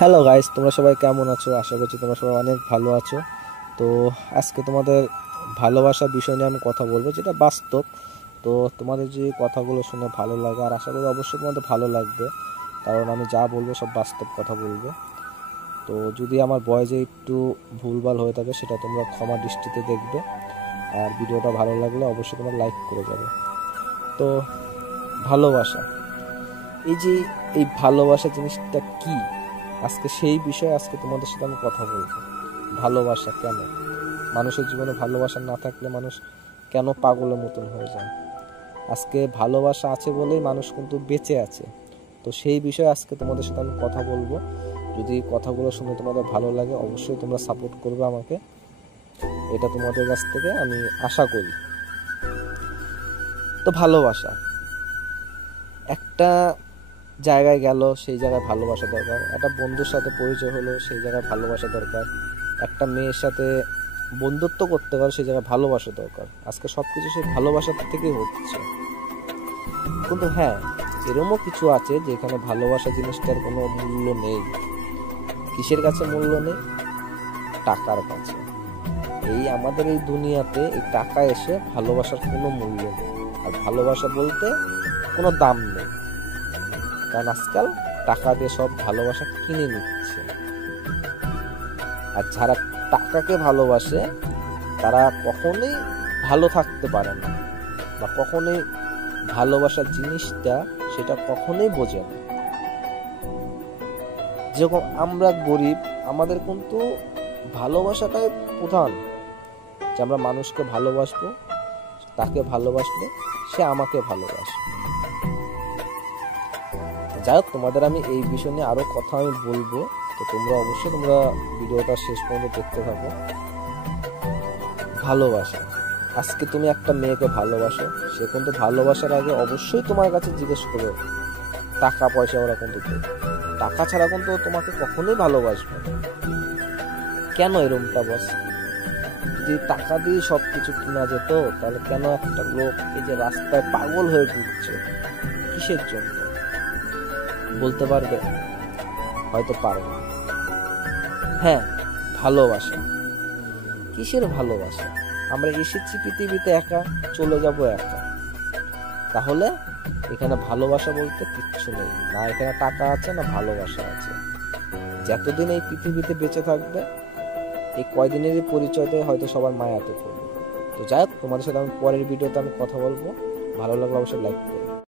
Hello guys, তোমরা সবাই কেমন আছো? আশা করছি তোমরা সবাই অনেক ভালো আছো। তো আজকে তোমাদের ভালোবাসার বিষয় নিয়ে আমি কথা বলবো, যেটা বাস্তব। তো তোমাদের যে কথাগুলো শুনে ভালো লাগে, আর আশা করি অবশ্যই তোমাদের ভালো লাগবে, কারণ আমি যা বলবো সব বাস্তব কথা বলবো। তো যদি আমার ভয়েসে একটু ভুলভাল হয়ে থাকে সেটা তোমরা ক্ষমা দৃষ্টিতে দেখবে, আর ভিডিওটা ভালো লাগলে অবশ্যই তোমরা লাইক করে যাবে। তো ভালোবাসা, এই যে এই ভালোবাসা জিনিসটা কি, আজকে সেই বিষয়ে আজকে তোমাদের সাথে আমি কথা বলবো। ভালোবাসা কেন, মানুষের জীবনে ভালোবাসা না থাকলে মানুষ কেন পাগলের মতন হয়ে যায়? আজকে ভালোবাসা আছে বলেই মানুষ কিন্তু বেঁচে আছে। তো সেই বিষয়ে আজকে তোমাদের সাথে আমি কথা বলবো। যদি কথাগুলো শুনে তোমাদের ভালো লাগে অবশ্যই তোমরা সাপোর্ট করবে আমাকে, এটা তোমাদের কাছ থেকে আমি আশা করি। তো ভালোবাসা, একটা জায়গায় গেল সেই জায়গায় ভালোবাসা দরকার, একটা বন্ধুর সাথে পরিচয় হলো সেই জায়গায় ভালোবাসা দরকার, একটা মেয়ের সাথে বন্ধুত্ব করতে গেল সেই জায়গায় ভালোবাসা দরকার। আজকে সব কিছু সেই ভালোবাসা থেকেই হচ্ছে। কিন্তু হ্যাঁ, এরমও কিছু আছে যেখানে ভালোবাসা জিনিসটার কোনো মূল্য নেই। কিসের কাছে মূল্য নেই? টাকার কাছে। এই আমাদের এই দুনিয়াতে এই টাকা এসে ভালোবাসার কোনো মূল্য নেই, আর ভালোবাসা বলতে কোনো দাম নেই, কারণ আজকাল টাকা দিয়ে সব ভালোবাসা কিনে নিচ্ছে। আর যারা টাকাকে ভালোবাসে তারা কখনোই ভালো থাকতে পারে না, বা কখনোই ভালোবাসার জিনিসটা সেটা কখনোই বোঝে না। যেরকম আমরা গরিব, আমাদের কিন্তু ভালোবাসাটাই প্রধান, যে আমরা মানুষকে ভালোবাসবো, তাকে ভালোবাসলে সে আমাকে ভালোবাসবে। যাই হোক, তোমাদের আমি এই বিষয় নিয়ে আরো কথা আমি বলবো, তো তোমরা অবশ্যই ভিডিওটা শেষ পর্যন্ত দেখতে থাকো। ভালোবাসা, আজকে তুমি একটা মেয়েকে ভালোবাসো, সে কিন্তু ভালোবাসার আগে অবশ্যই তোমার কাছে জিজ্ঞেস করবে টাকা পয়সা ওরা কিন্তু দেবে। টাকা ছাড়া কিন্তু তোমাকে কখনোই ভালোবাসবে না। কেন এরকমটা বস? যদি টাকা দিয়ে সবকিছু কিনা যেত তাহলে কেন একটা লোক এই যে রাস্তায় পাগল হয়ে ঘুরছে, কিসের জন্য বলতে পারবে? হয়তো পারবে। হ্যাঁ, ভালোবাসা, কিসের ভালোবাসা? আমরা এসেছি পৃথিবীতে একা, চলে যাব একা, তাহলে এখানে ভালোবাসা বলতে কিচ্ছু নেই। না এখানে টাকা আছে, না ভালোবাসা আছে। যতদিন এই পৃথিবীতে বেঁচে থাকবে, এই কয়দিনেরই পরিচয়তে হয়তো সবার মায়াতে পড়বে। তো যাই হোক, তোমাদের সাথে আমি পরের ভিডিওতে আমি কথা বলবো। ভালো লাগলে অবশ্যই লাইক করো।